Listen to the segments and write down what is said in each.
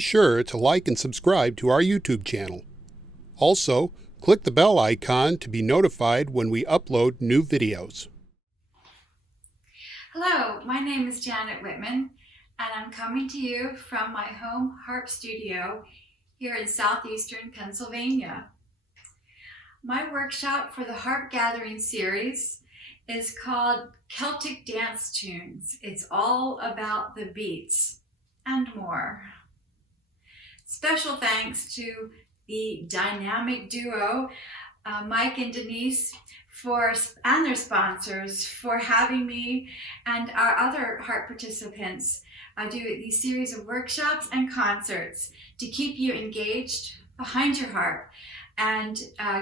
be sure to like and subscribe to our YouTube channel. Also, click the bell icon to be notified when we upload new videos. Hello, my name is Janet Witman, and I'm coming to you from my home harp studio here in southeastern Pennsylvania. My workshop for the Harp Gathering series is called Celtic Dance Tunes. It's all about the beats and more. Special thanks to the dynamic duo, Mike and Denise, and their sponsors for having me and our other harp participants do these series of workshops and concerts to keep you engaged behind your harp and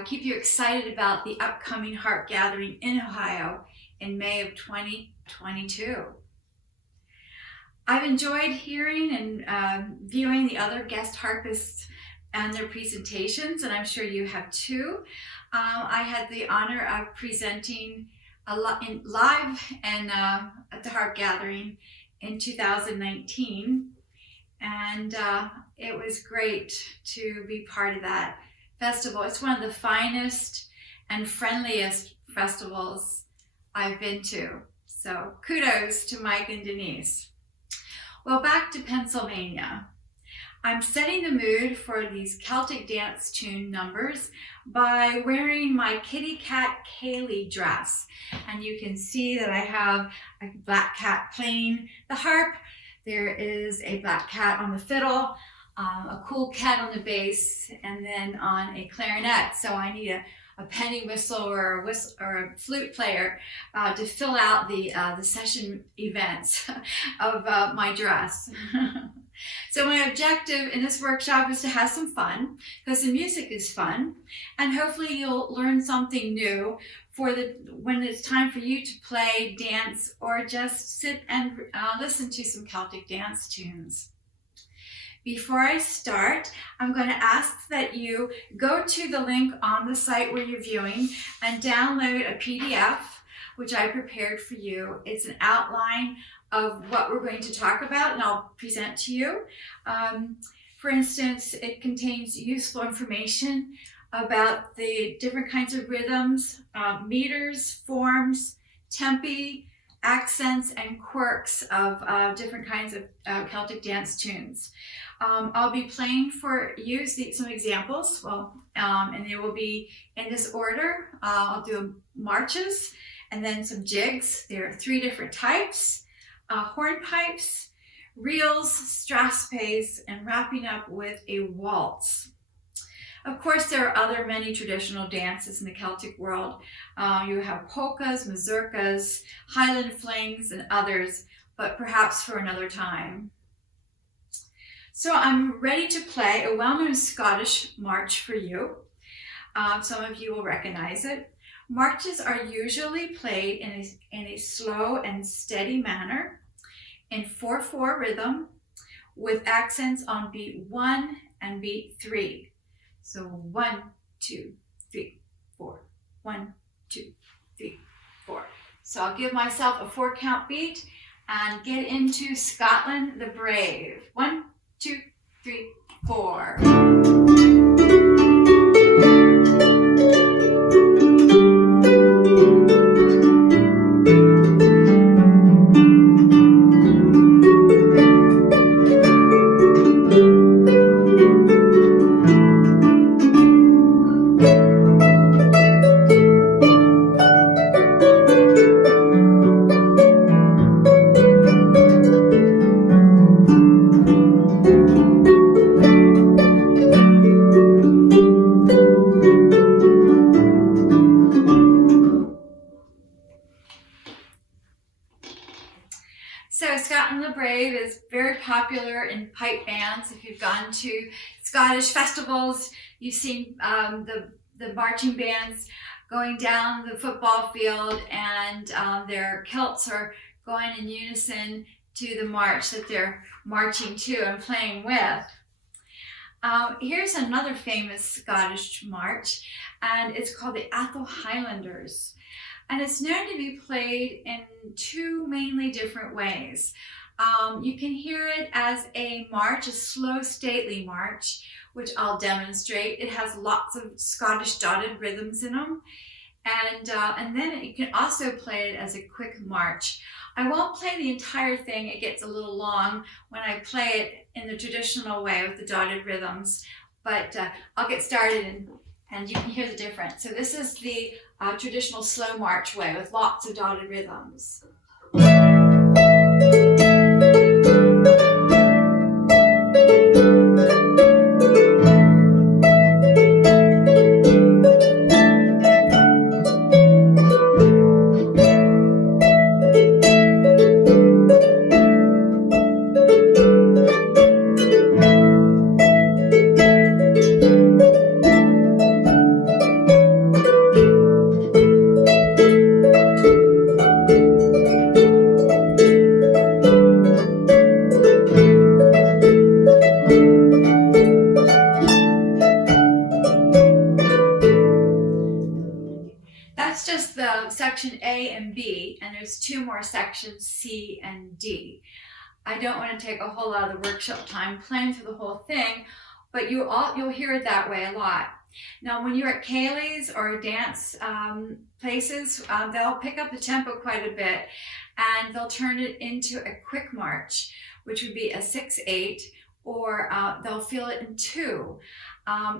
keep you excited about the upcoming Harp Gathering in Ohio in May of 2022. I've enjoyed hearing and viewing the other guest harpists and their presentations, and I'm sure you have too. I had the honor of presenting live and at the Harp Gathering in 2019, and it was great to be part of that festival. It's one of the finest and friendliest festivals I've been to, so kudos to Mike and Denise. Well, back to Pennsylvania. I'm setting the mood for these Celtic dance tune numbers by wearing my kitty cat Kaylee dress. And you can see that I have a black cat playing the harp. There is a black cat on the fiddle, a cool cat on the bass, and then on a clarinet. So I need a penny whistle or a flute player to fill out the session events of my dress. So my objective in this workshop is to have some fun, because the music is fun, and hopefully you'll learn something new when it's time for you to play, dance, or just sit and listen to some Celtic dance tunes. Before I start, I'm going to ask that you go to the link on the site where you're viewing and download a PDF, which I prepared for you. It's an outline of what we're going to talk about, and I'll present to you. For instance, it contains useful information about the different kinds of rhythms, meters, forms, tempi, accents, and quirks of different kinds of Celtic dance tunes. I'll be playing for you some examples, and they will be in this order. I'll do marches and then some jigs. There are 3 different types: hornpipes, reels, Strathspeys, and wrapping up with a waltz. Of course, there are many traditional dances in the Celtic world. You have polkas, mazurkas, Highland flings, and others, but perhaps for another time. So I'm ready to play a well-known Scottish march for you. Some of you will recognize it. Marches are usually played in a slow and steady manner in 4/4 rhythm with accents on beat 1 and beat 3. So 1, 2, 3, 4. 1, 2, 3, 4. So I'll give myself a 4-count beat and get into Scotland the Brave. 1, 2, 3, 4. So Scotland the Brave is very popular in pipe bands. If you've gone to Scottish festivals, you've seen the marching bands going down the football field, and their kilts are going in unison to the march that they're marching to and playing with. Here's another famous Scottish march, and it's called the Atholl Highlanders. And it's known to be played in 2 mainly different ways. You can hear it as a march, a slow, stately march, which I'll demonstrate. It has lots of Scottish dotted rhythms in them. And then you can also play it as a quick march. I won't play the entire thing. It gets a little long when I play it in the traditional way with the dotted rhythms. But I'll get started and you can hear the difference. So this is the traditional slow march way with lots of dotted rhythms. That's just the section A and B, and there's two more sections, C and D. I don't want to take a whole lot of the workshop time playing through the whole thing, but you'll hear it that way a lot. Now, when you're at Kaylee's or dance places, they'll pick up the tempo quite a bit, and they'll turn it into a quick march, which would be a 6/8, or they'll feel it in 2.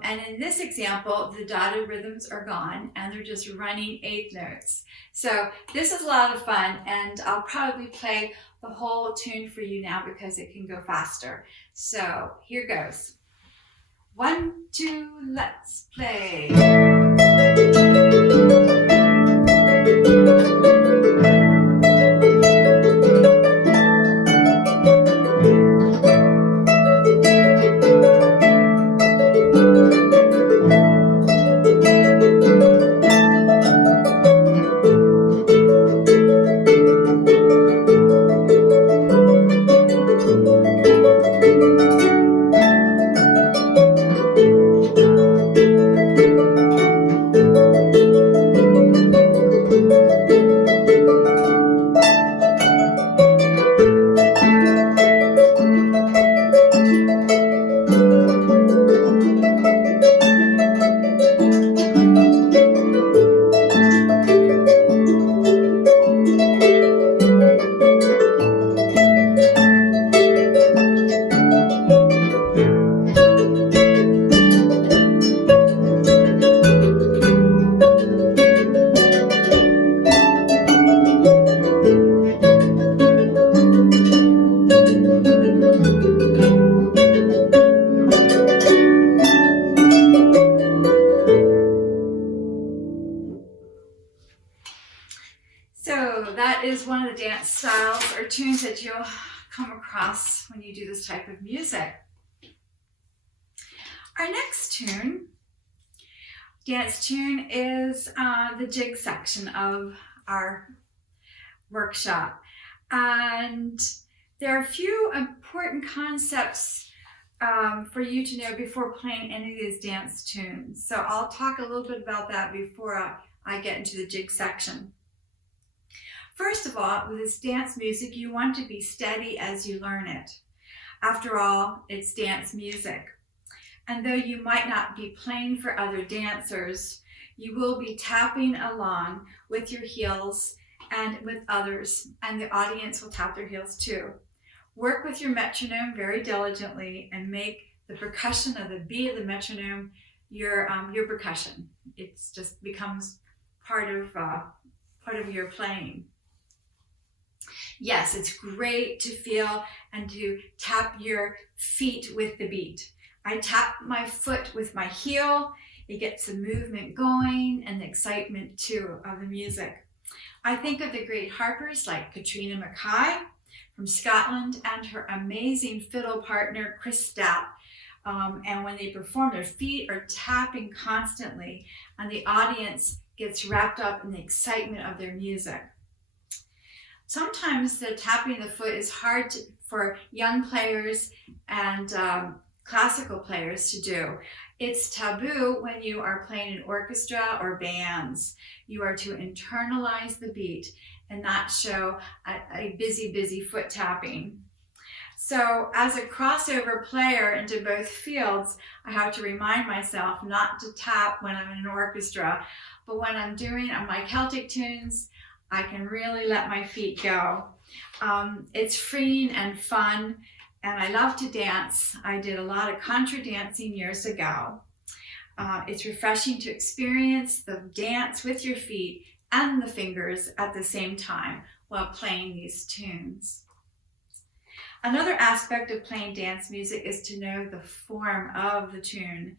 And in this example, the dotted rhythms are gone and they're just running 8th notes. So this is a lot of fun, and I'll probably play the whole tune for you now because it can go faster. So here goes. 1, 2, let's play. So that is one of the dance styles or tunes that you'll come across when you do this type of music. Our next dance tune, is the jig section of our workshop. And there are a few important concepts for you to know before playing any of these dance tunes. So I'll talk a little bit about that before I get into the jig section. First of all, with this dance music, you want to be steady as you learn it. After all, it's dance music. And though you might not be playing for other dancers, you will be tapping along with your heels and with others, and the audience will tap their heels too. Work with your metronome very diligently and make the percussion of the beat of the metronome your percussion. It just becomes part of your playing. Yes, it's great to feel and to tap your feet with the beat. I tap my foot with my heel. It gets the movement going and the excitement too of the music. I think of the great harpers like Katrina Mackay from Scotland and her amazing fiddle partner, Chris Stapp. And when they perform, their feet are tapping constantly and the audience gets wrapped up in the excitement of their music. Sometimes the tapping of the foot is hard for young players and classical players to do. It's taboo when you are playing in orchestra or bands. You are to internalize the beat and not show a busy foot tapping. So as a crossover player into both fields, I have to remind myself not to tap when I'm in an orchestra, but when I'm doing my Celtic tunes, I can really let my feet go. It's freeing and fun, and I love to dance. I did a lot of contra dancing years ago. It's refreshing to experience the dance with your feet and the fingers at the same time while playing these tunes. Another aspect of playing dance music is to know the form of the tune.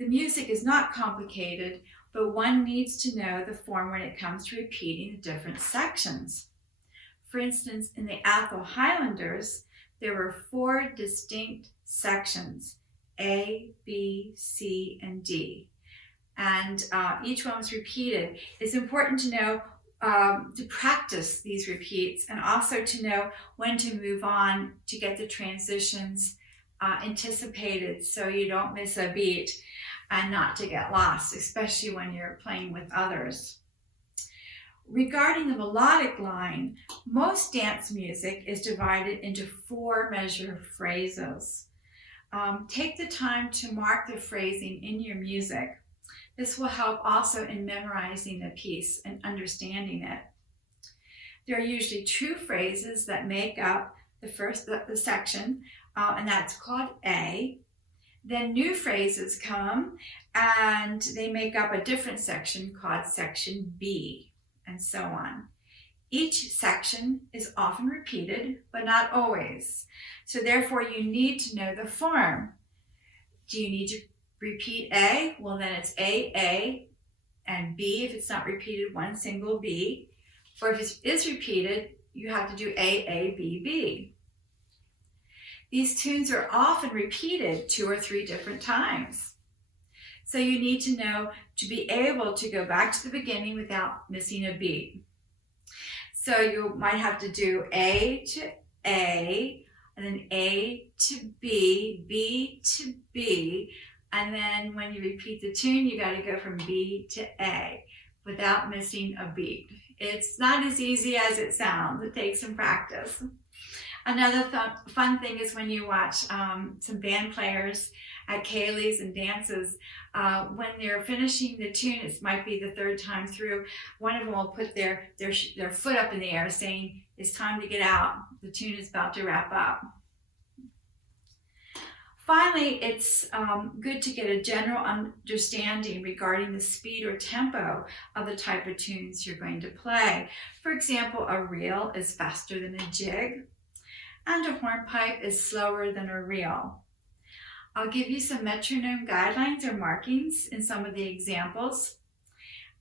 The music is not complicated, but one needs to know the form when it comes to repeating the different sections. For instance, in the Atholl Highlanders, there were 4 distinct sections, A, B, C, and D. And each one was repeated. It's important to know to practice these repeats and also to know when to move on to get the transitions anticipated so you don't miss a beat and not to get lost, especially when you're playing with others. Regarding the melodic line, most dance music is divided into 4 measure phrases. Take the time to mark the phrasing in your music. This will help also in memorizing the piece and understanding it. There are usually 2 phrases that make up the section, and that's called A. Then new phrases come, and they make up a different section called section B, and so on. Each section is often repeated, but not always. So therefore, you need to know the form. Do you need to repeat A? Well, then it's A, and B if it's not repeated, one single B. Or if it is repeated, you have to do A, B, B. These tunes are often repeated 2 or 3 different times. So you need to know to be able to go back to the beginning without missing a beat. So you might have to do A to A, and then A to B, B to B, and then when you repeat the tune, you got to go from B to A without missing a beat. It's not as easy as it sounds. It takes some practice. Another fun thing is when you watch some band players at Kaylee's and dances, when they're finishing the tune, it might be the 3rd time through, one of them will put their foot up in the air saying, it's time to get out. The tune is about to wrap up. Finally, it's good to get a general understanding regarding the speed or tempo of the type of tunes you're going to play. For example, a reel is faster than a jig, and a hornpipe is slower than a reel. I'll give you some metronome guidelines or markings in some of the examples.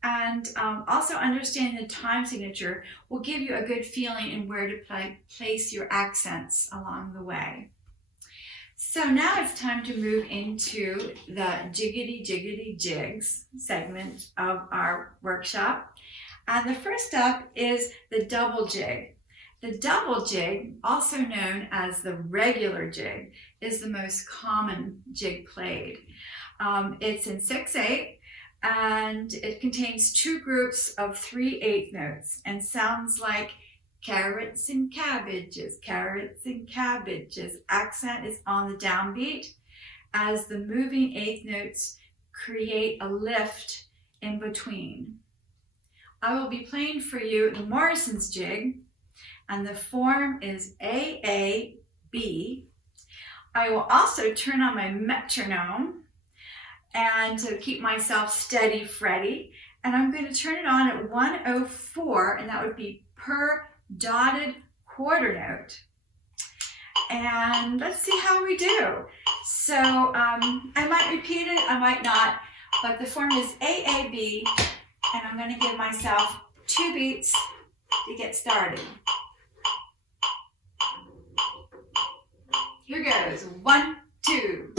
And also understanding the time signature will give you a good feeling in where to place your accents along the way. So now it's time to move into the jiggity jiggity jigs segment of our workshop. And the first up is the double jig. The double jig, also known as the regular jig, is the most common jig played. It's in 6/8, and it contains 2 groups of 3/8 notes and sounds like carrots and cabbages, carrots and cabbages. Accent is on the downbeat as the moving 8th notes create a lift in between. I will be playing for you the Morrison's jig, and the form is A-A-B. I will also turn on my metronome and to keep myself steady, Freddy, and I'm going to turn it on at 104, and that would be per dotted quarter note. And let's see how we do. So I might repeat it, I might not, but the form is A-A-B, and I'm going to give myself 2 beats to get started. Here goes, 1, 2.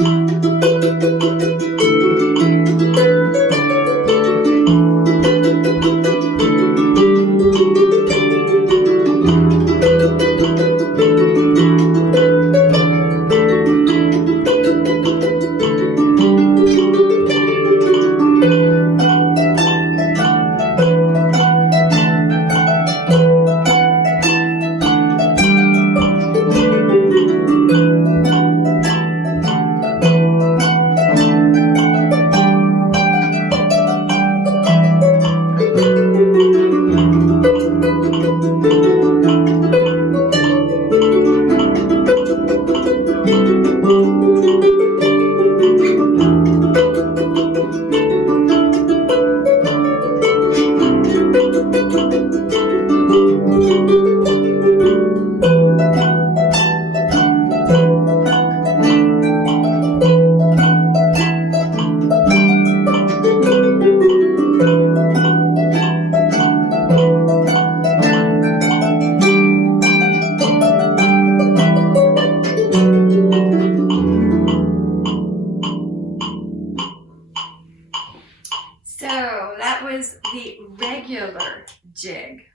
is the regular jig.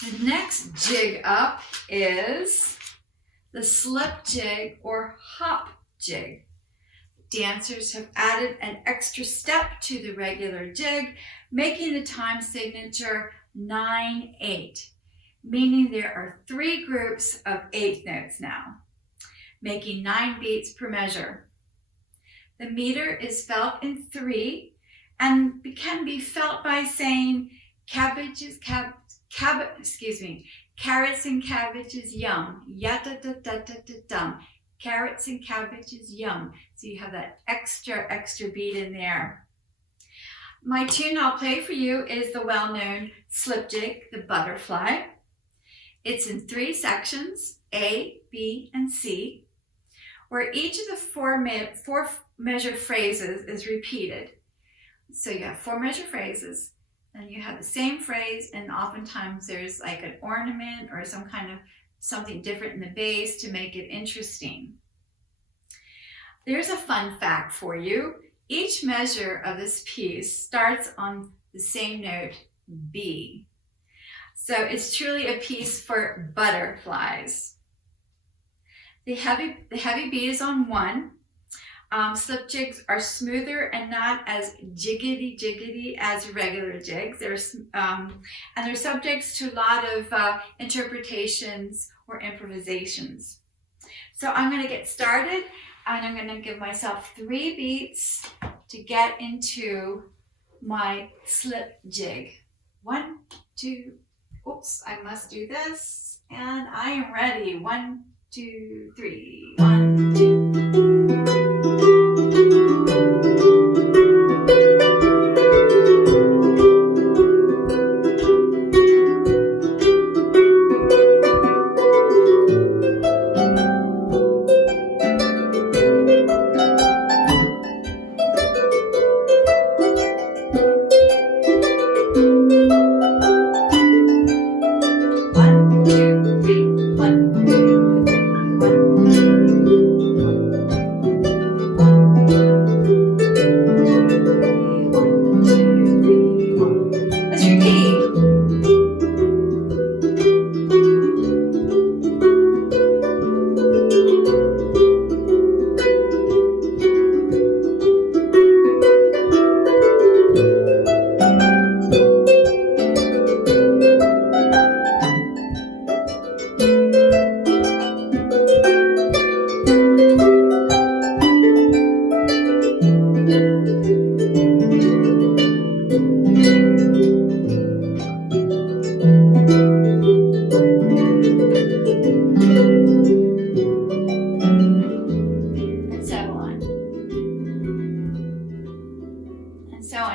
The next jig up is the slip jig or hop jig. Dancers have added an extra step to the regular jig, making the time signature 9/8, meaning there are 3 groups of 8 notes now, making 9 beats per measure. The meter is felt in 3 and can be felt by saying carrots and cabbages yum, yada da da da da dum. Carrots and cabbages yum. So you have that extra beat in there. My tune I'll play for you is the well-known slip jig, the butterfly. It's in 3 sections, A, B, and C, where each of the 4 measure phrases is repeated. So you have 4 measure phrases, and you have the same phrase, and oftentimes there's like an ornament or some kind of something different in the bass to make it interesting. There's a fun fact for you. Each measure of this piece starts on the same note, B. So it's truly a piece for butterflies. The heavy beat is on 1. Slip jigs are smoother and not as jiggity as regular jigs. And they're subject to a lot of interpretations or improvisations. So I'm going to get started, and I'm going to give myself 3 beats to get into my slip jig. 1, 2, oops, I must do this, and I am ready. 1, 2, 3, 1, 2.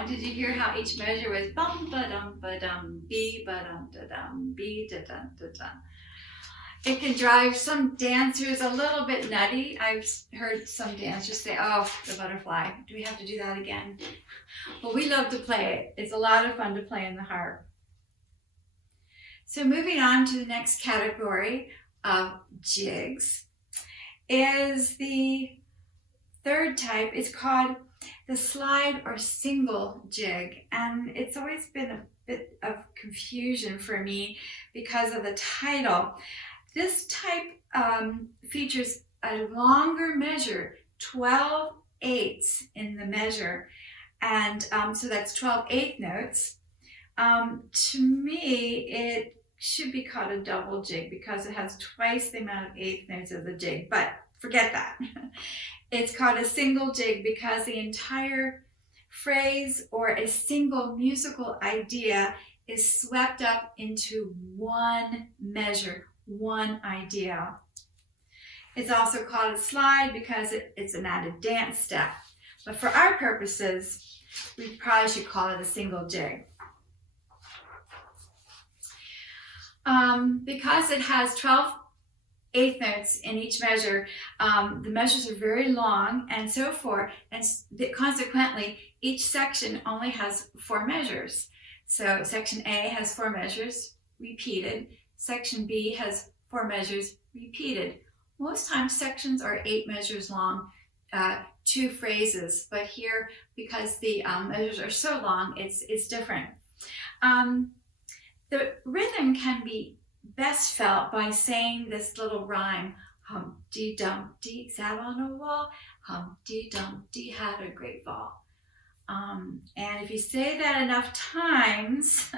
Did you hear how each measure was bum ba dum ba dum, be ba dum da dum, be da dum da dum? It can drive some dancers a little bit nutty. I've heard some dancers say, "Oh, the butterfly. Do we have to do that again?" Well, we love to play it. It's a lot of fun to play in the harp. So moving on to the next category of jigs is the third type. It's called the slide or single jig, and it's always been a bit of confusion for me because of the title. This type features a longer measure, 12/8 in the measure, and so that's 12/8 notes. To me, it should be called a double jig because it has twice the amount of 8th notes of the jig, but forget that. It's called a single jig because the entire phrase or a single musical idea is swept up into one measure, one idea. It's also called a slide because it's an added dance step. But for our purposes, we probably should call it a single jig. Because it has 12/8 notes in each measure, the measures are very long and so forth, and consequently, each section only has 4 measures. So section A has 4 measures, repeated. Section B has 4 measures, repeated. Most times sections are 8 measures long. two phrases, but here, because the measures are so long, it's different. The rhythm can be best felt by saying this little rhyme: Humpty Dumpty sat on a wall, Humpty Dumpty had a great fall. And if you say that enough times,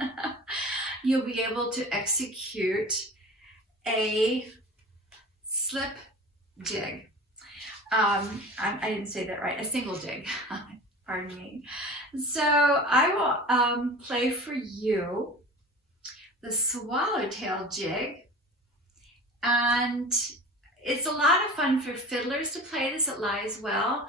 you'll be able to execute a slip jig. I didn't say that right, a single jig, pardon me. So I will play for you the swallowtail jig, and it's a lot of fun for fiddlers to play this. It lies well.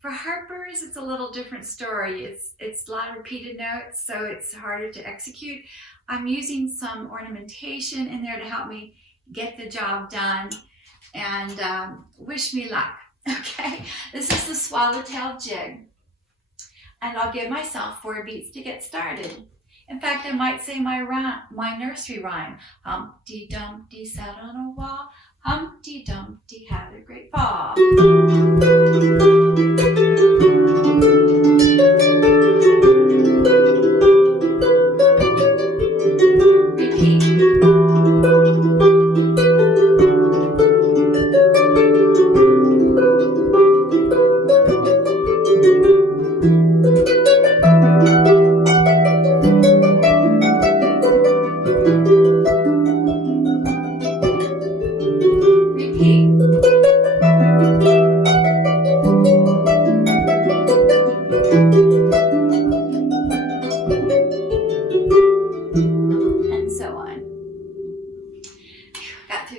For harpers, it's a little different story. It's a lot of repeated notes, so it's harder to execute. I'm using some ornamentation in there to help me get the job done, and wish me luck. Okay, this is the swallowtail jig, and I'll give myself 4 beats to get started. In fact, I might say my nursery rhyme: Humpty Dumpty sat on a wall, Humpty Dumpty had a great fall.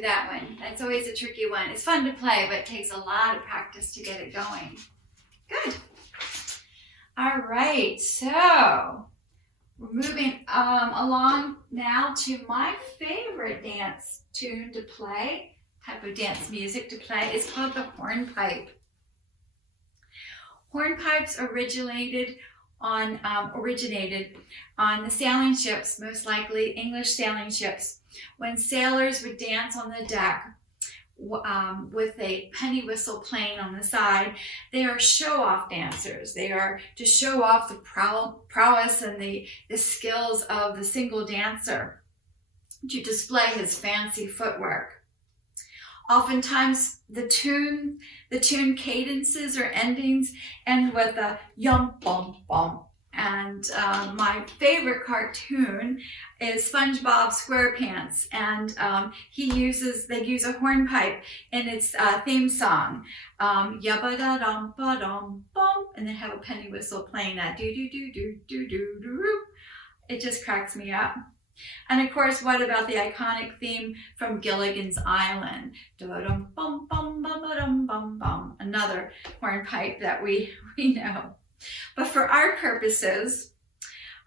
That one. That's always a tricky one. It's fun to play, but it takes a lot of practice to get it going. Good. All right, so we're moving along now to my favorite dance tune to play, type of dance music to play. It's called the hornpipe. Hornpipes originated on the sailing ships, most likely English sailing ships, when sailors would dance on the deck with a penny whistle playing on the side. They are show-off dancers. They are to show off the prowess and the skills of the single dancer, to display his fancy footwork. Oftentimes, the tune cadences or endings end with a yum bum bum. And my favorite cartoon is SpongeBob SquarePants, and they use a hornpipe in its theme song, yabba da dum ba dum bum, and then have a penny whistle playing that do do do do do do do. It just cracks me up. And of course, what about the iconic theme from Gilligan's Island? Da-dum bum bum ba-dum bum bum. Another hornpipe that we know. But for our purposes,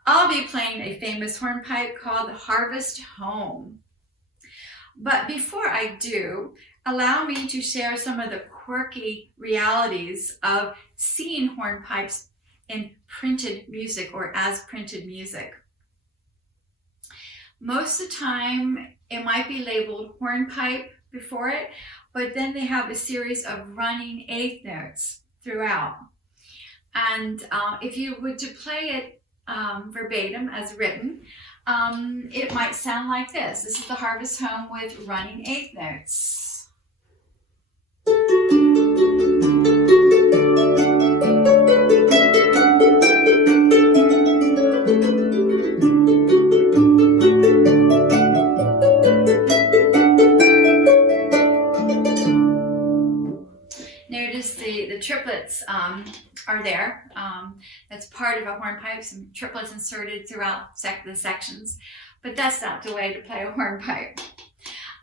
I'll be playing a famous hornpipe called the Harvest Home. But before I do, allow me to share some of the quirky realities of seeing hornpipes in printed music or as printed music. Most of the time, it might be labeled hornpipe before it, but then they have a series of running eighth notes throughout. And if you were to play it verbatim as written, it might sound like this. This is the Harvest Home with running eighth notes. Notice the triplets are there. That's part of a hornpipe, some triplets inserted throughout the sections, but that's not the way to play a hornpipe.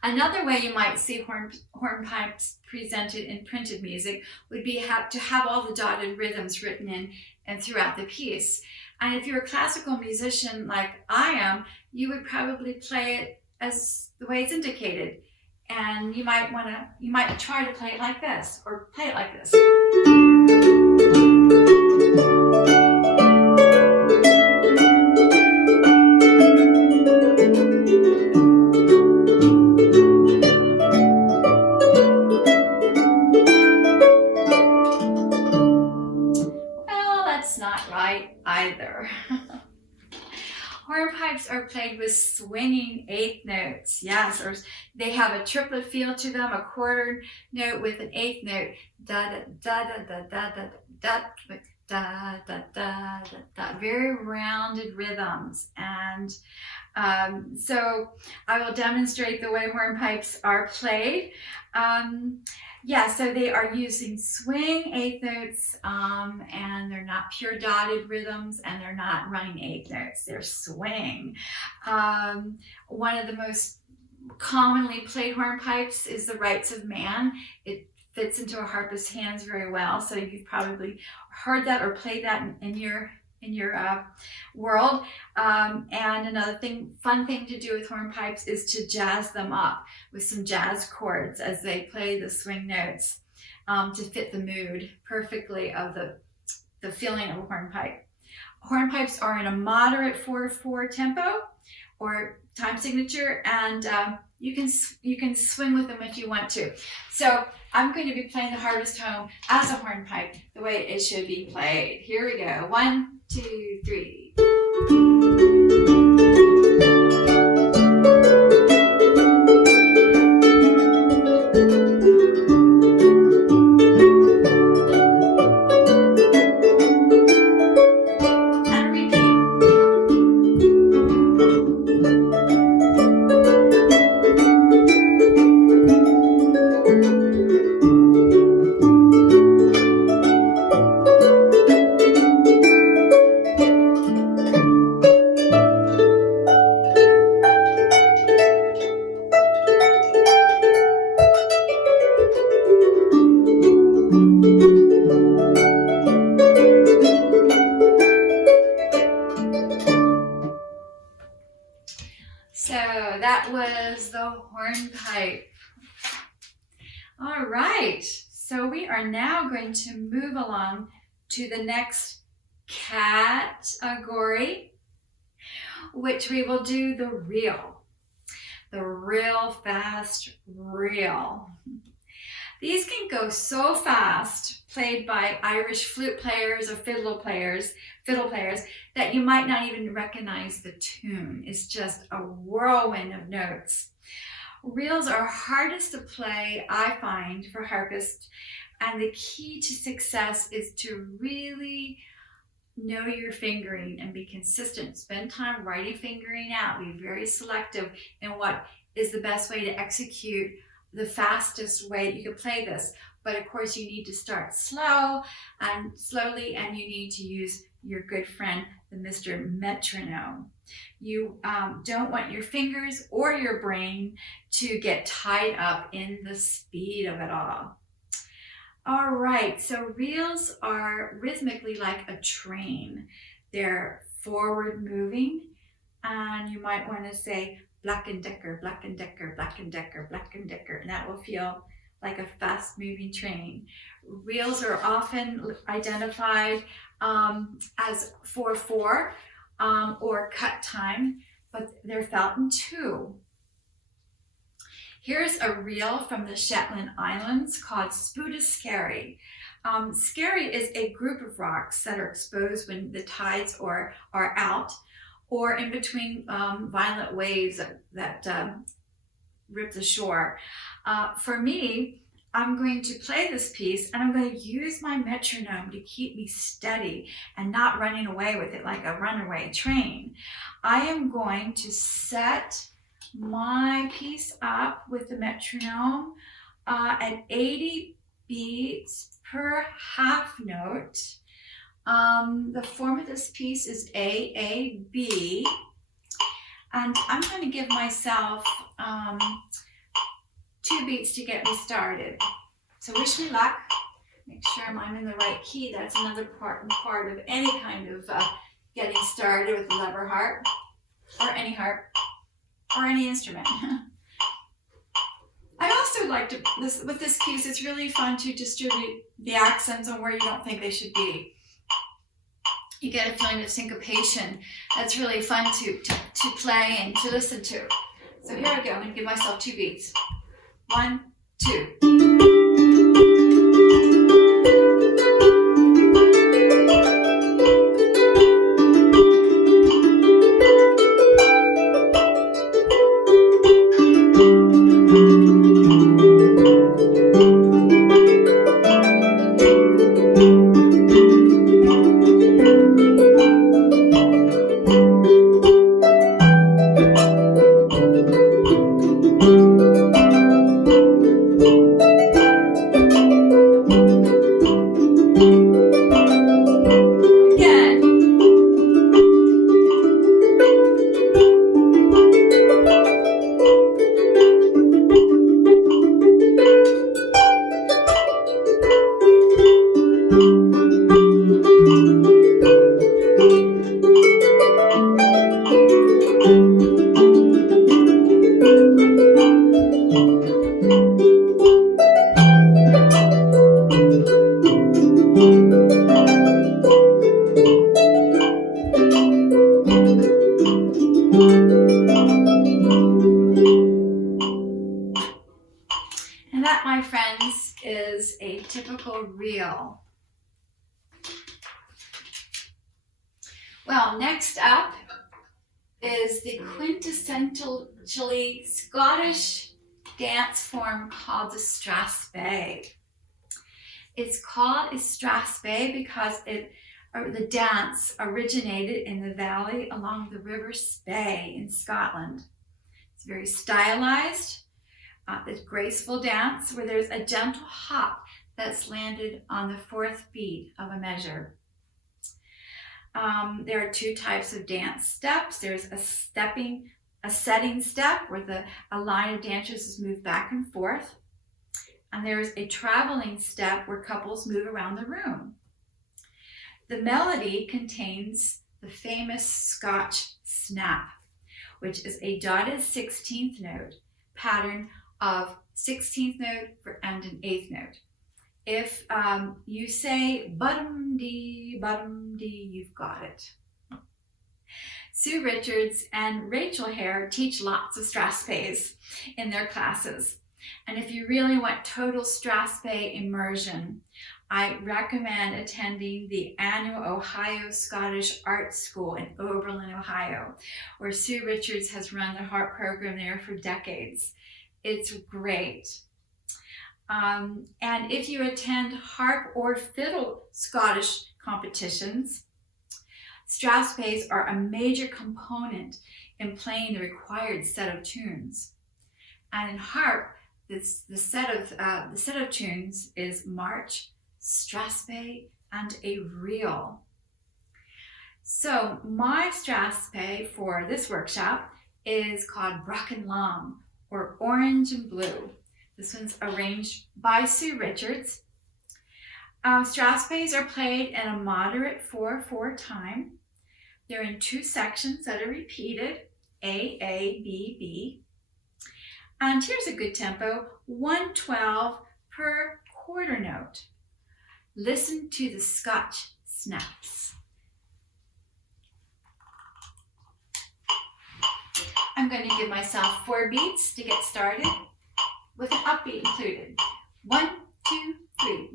Another way you might see hornpipes presented in printed music would be to have all the dotted rhythms written in and throughout the piece. And if you're a classical musician like I am, you would probably play it as the way it's indicated. And you might try to play it like this, or play it like this. right either. Hornpipes are played with swinging eighth notes. Yes, or they have a triplet feel to them, a quarter note with an eighth note. Da da da da da da da da da da da da. Very rounded rhythms. And so I will demonstrate the way hornpipes are played. So they are using swing eighth notes, and they're not pure dotted rhythms, and they're not running eighth notes. They're swing. One of the most commonly played hornpipes is the Rights of Man. It fits into a harpist's hands very well, so you've probably heard that or played that in your world. And another fun thing to do with hornpipes is to jazz them up with some jazz chords as they play the swing notes, to fit the mood perfectly of the feeling of a hornpipe. Hornpipes are in a moderate 4/4 tempo or time signature, and you can swing with them if you want to. So I'm going to be playing the Harvest Home as a hornpipe, the way it should be played. Here we go. 1, 2, 3. So that was the hornpipe. All right, so we are now going to move along to the next category, which we will do the reel. The real fast reel. These can go so fast, played by Irish flute players or fiddle players, that you might not even recognize the tune. It's just a whirlwind of notes. Reels are hardest to play, I find, for harpists, and the key to success is to really know your fingering and be consistent. Spend time writing fingering out. Be very selective in what is the best way to execute the fastest way that you can play this. But of course you need to start slowly, and you need to use your good friend, the Mr. Metronome. You don't want your fingers or your brain to get tied up in the speed of it all. All right, so reels are rhythmically like a train. They're forward moving, and you might want to say Black and Decker, Black and Decker, Black and Decker, Black and Decker, and that will feel like a fast moving train. Reels are often identified as 4/4 or cut time, but they're felt in 2. Here's a reel from the Shetland Islands called Strathspeys. Skerry is a group of rocks that are exposed when the tides are out, or in between violent waves that rip the shore. For me, I'm going to play this piece, and I'm going to use my metronome to keep me steady and not running away with it like a runaway train. I am going to set my piece up with the metronome at 80 beats per half note. The form of this piece is AAB, and I'm going to give myself 2 beats to get me started. So wish me luck. Make sure I'm in the right key. That's another important part of any kind of getting started with the lever harp, or any harp, or any instrument. I also like to, with this piece, it's really fun to distribute the accents on where you don't think they should be. You get a feeling of syncopation that's really fun to play and to listen to. So here I go. I'm going to give myself 2 beats. 1, 2. And that, my friends, is a typical reel. Well, next up is the quintessentially Scottish dance form called the Strathspey. It's called a Strathspey because the dance originated in the valley along the River Spey in Scotland. It's very stylized. It's graceful dance where there's a gentle hop that's landed on the fourth beat of a measure. There are two types of dance steps. There's a setting step where a line of dancers is moved back and forth. And there's a traveling step where couples move around the room. The melody contains the famous Scotch snap, which is a dotted 16th note pattern of 16th note and an 8th note. If you say bottom-dee, you've got it. Sue Richards and Rachel Hare teach lots of Strathspeys in their classes. And if you really want total Strathspey immersion, I recommend attending the annual Ohio Scottish Art School in Oberlin, Ohio, where Sue Richards has run the harp program there for decades. It's great. And if you attend harp or fiddle Scottish competitions, Strathspeys are a major component in playing the required set of tunes. And in harp, the set of tunes is march, Strathspey, and a reel. So my Strathspey for this workshop is called Brocken Long, or Orange and Blue. This one's arranged by Sue Richards. Strathspeys are played in a moderate 4/4 time. They're in two sections that are repeated, A, B, B. And here's a good tempo, 1/12 per quarter note. Listen to the Scotch snaps. I'm going to give myself 4 beats to get started with an upbeat included. 1, 2, 3.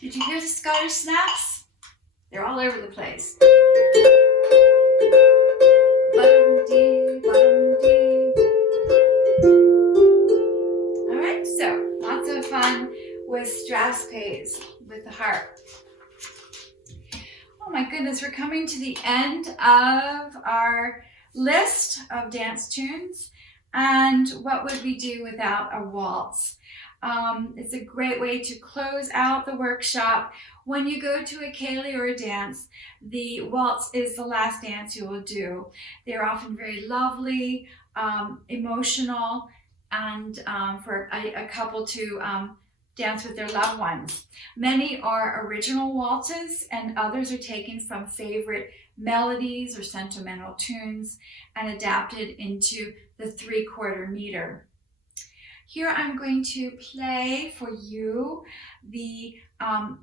Did you hear the Scottish snaps? They're all over the place. Bottom-dee, bottom-dee. All right, so lots of fun with Strathspeys with the harp. Oh my goodness, we're coming to the end of our list of dance tunes. And what would we do without a waltz? It's a great way to close out the workshop. When you go to a ceilidh or a dance, the waltz is the last dance you will do. They're often very lovely, emotional, and for a couple to dance with their loved ones. Many are original waltzes, and others are taken from favorite melodies or sentimental tunes and adapted into the 3/4 meter. Here I'm going to play for you the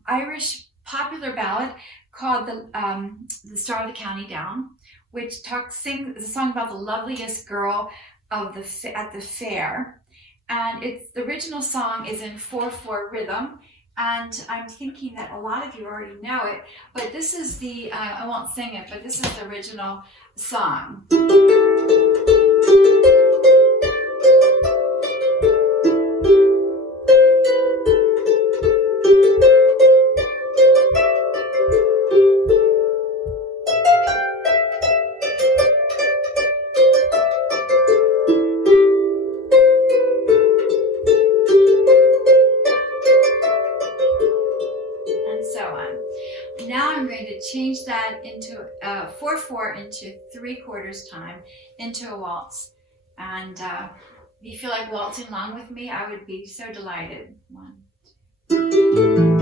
Irish popular ballad called the Star of the County Down, which sings a song about the loveliest girl at the fair. And the original song is in 4/4 rhythm. And I'm thinking that a lot of you already know it, but this is I won't sing it, but this is the original song. Now I'm going to change that into 4/4 into 3/4 time into a waltz. And if you feel like waltzing along with me, I would be so delighted. 1, 2.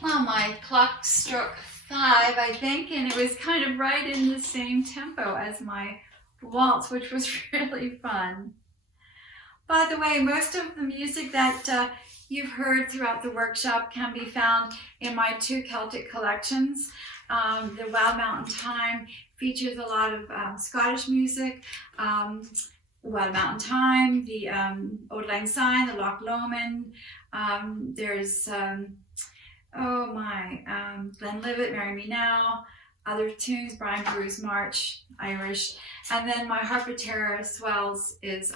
Well, my clock struck 5, I think, and it was kind of right in the same tempo as my waltz, which was really fun. By the way, most of the music that you've heard throughout the workshop can be found in my 2 Celtic collections. The Wild Mountain Time features a lot of Scottish music. Wild Mountain Time, the Old Lang Syne, the Loch Lomond. There's Glenlivet, Marry Me Now, other tunes, Brian Boru's March, Irish. And then my Harpatera Swells is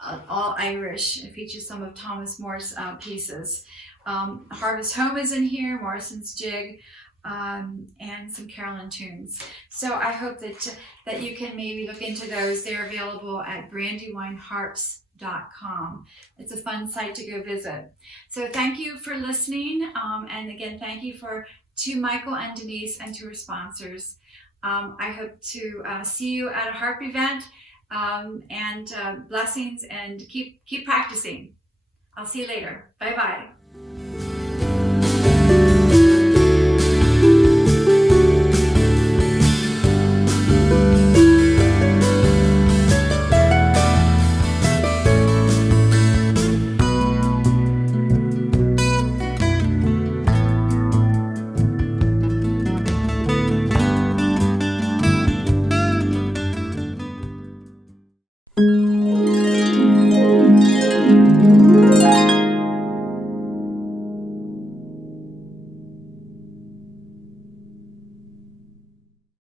all Irish. It features some of Thomas Moore's pieces. Harvest Home is in here, Morrison's Jig, and some Carolyn tunes. So I hope that you can maybe look into those. They're available at brandywineharps.com. It's a fun site to go visit. So thank you for listening. And again, thank you to Michael and Denise and to our sponsors. I hope to see you at a harp event, and blessings, and keep practicing. I'll see you later. Bye-bye.